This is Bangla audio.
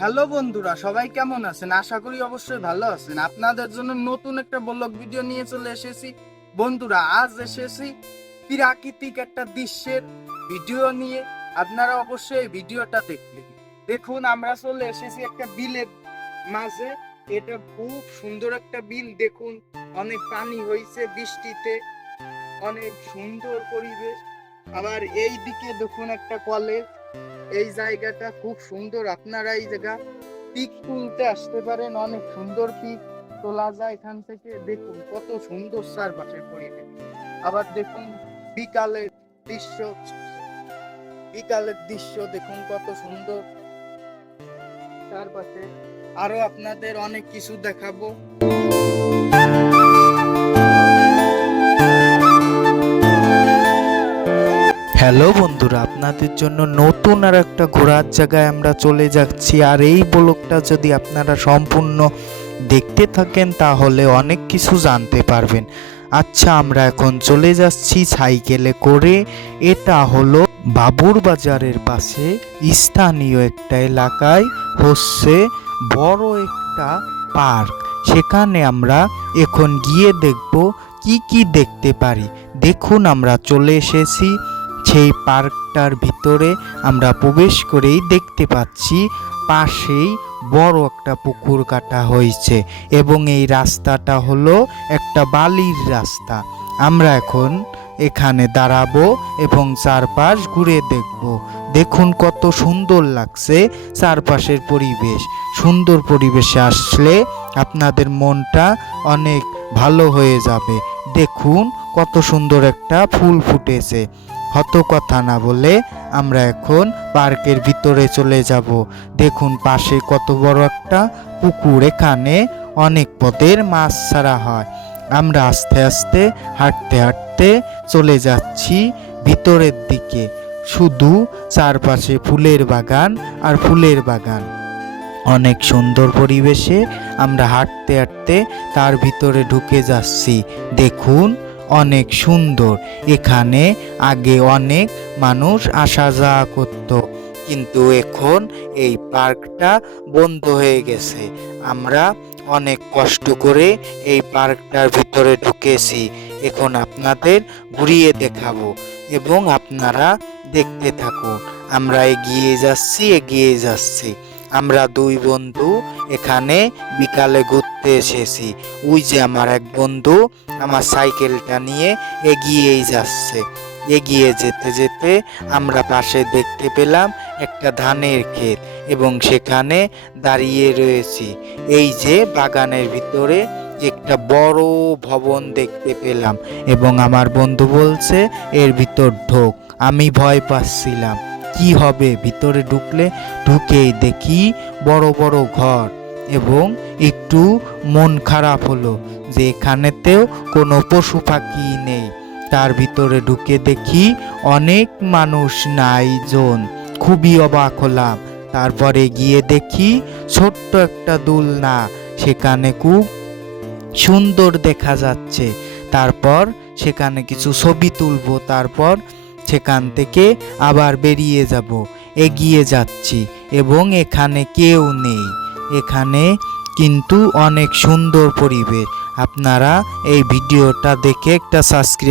হ্যালো বন্ধুরা, সবাই কেমন আছেন? আশা করি অবশ্যই ভালো আছেন। আপনাদের জন্য নতুন একটা ব্লগ ভিডিও নিয়ে চলে এসেছি। বন্ধুরা, আজ এসেছি প্রাকৃতিক একটা দৃশ্যের ভিডিও নিয়ে। আপনারা অবশ্যই এই ভিডিওটা দেখবেন। দেখুন, আমরা চলে এসেছি একটা বিলের মাঝে। এটা খুব সুন্দর একটা বিল। দেখুন, অনেক পানি হয়েছে বৃষ্টিতে, অনেক সুন্দর পরিবেশ। আবার এই দিকে দেখুন একটা কলেজ। এই জায়গাটা খুব সুন্দর। আপনারা এই জায়গা পিক তুলতে আসতে পারেন। অনেক সুন্দর পিক তোলা যায় এখান থেকে। দেখুন কত সুন্দর চারপাশের পরিবেশ। আবার দেখুন বিকালের দৃশ্য, বিকালের দৃশ্য দেখুন কত সুন্দর চারপাশে। আরো আপনাদের অনেক কিছু দেখাবো। হ্যালো বন্ধুরা, আপনাদের জন্য নতুন আর একটা ঘোরার জায়গায় আমরা চলে যাচ্ছি। আর এই ব্লগটা যদি আপনারা সম্পূর্ণ দেখতে থাকেন তাহলে অনেক কিছু জানতে পারবেন। আচ্ছা, আমরা এখন চলে যাচ্ছি সাইকেলে করে। এটা হলো বাবুর বাজারের পাশে স্থানীয় একটা এলাকায় হচ্ছে বড় একটা পার্ক। সেখানে আমরা এখন গিয়ে দেখব কি কি দেখতে পারি। দেখুন, আমরা চলে এসেছি সেই পার্কটার ভিতরে। আমরা প্রবেশ করেই দেখতে পাচ্ছি পাশেই বড় একটা পুকুর কাটা হয়েছে এবং এই রাস্তাটা হলো একটা বালির রাস্তা। আমরা এখন এখানে দাঁড়াবো এবং চারপাশ ঘুরে দেখব। দেখুন কত সুন্দর লাগছে চারপাশের পরিবেশ। সুন্দর পরিবেশে আসলে আপনাদের মনটা অনেক ভালো হয়ে যাবে। দেখুন কত সুন্দর একটা ফুল ফুটেছে। হত কথা না বলে আমরা এখন পার্কের ভিতরে চলে যাব। দেখুন পাশে কত বড় একটা পুকুর। এখানে অনেক পদের মাছ ছাড়া হয়। আমরা আস্তে আস্তে হাঁটতে হাঁটতে চলে যাচ্ছি ভিতরের দিকে। শুধু চারপাশে ফুলের বাগান আর ফুলের বাগান। অনেক সুন্দর পরিবেশে আমরা হাঁটতে হাঁটতে তার ভিতরে ঢুকে যাচ্ছি। দেখুন অনেক সুন্দর। এখানে আগে অনেক মানুষ আসা যাওয়া করত, কিন্তু এখন এই পার্কটা বন্ধ হয়ে গেছে। আমরা অনেক কষ্ট করে এই পার্কটার ভিতরে ঢুকেছি। এখন আপনাদের ঘুরিয়ে দেখাবো এবং আপনারা দেখতে থাকুন। আমরা এগিয়ে যাচ্ছি। আমরা দুই বন্ধু এখানে বিকালে ঘুরতে এসেছি। ওই যে আমার এক বন্ধু আমার সাইকেলটা নিয়ে এগিয়েই যাচ্ছে। এগিয়ে যেতে যেতে আমরা পাশে দেখতে পেলাম একটা ধানের ক্ষেত এবং সেখানে দাঁড়িয়ে রয়েছি। এই যে বাগানের ভিতরে একটা বড় ভবন দেখতে পেলাম এবং আমার বন্ধু বলছে এর ভিতর ঢোক। আমি ভয় পাচ্ছিলাম কি হবে ভিতরে ঢুকলে। ঢুকেই দেখি বড় বড় ঘর এবং একটু মন খারাপ হলো যে এখানেতেও কোনো পশু পাখি নেই। তার ভিতরে ঢুকে দেখি অনেক মানুষ নাই জন। খুবই অবাক হলাম। তারপরে গিয়ে দেখি ছোট্ট একটা দোলনা, সেখানে খুব সুন্দর দেখা যাচ্ছে। তারপর সেখানে কিছু ছবি তুলবো, তারপর সেখান থেকে আবার বেরিয়ে যাব। এগিয়ে যাচ্ছি এবং এখানে কেউ নেই। এখানে কিন্তু অনেক সুন্দর পরিবেশ। আপনারা এই ভিডিওটা দেখে একটা সাবস্ক্রাইব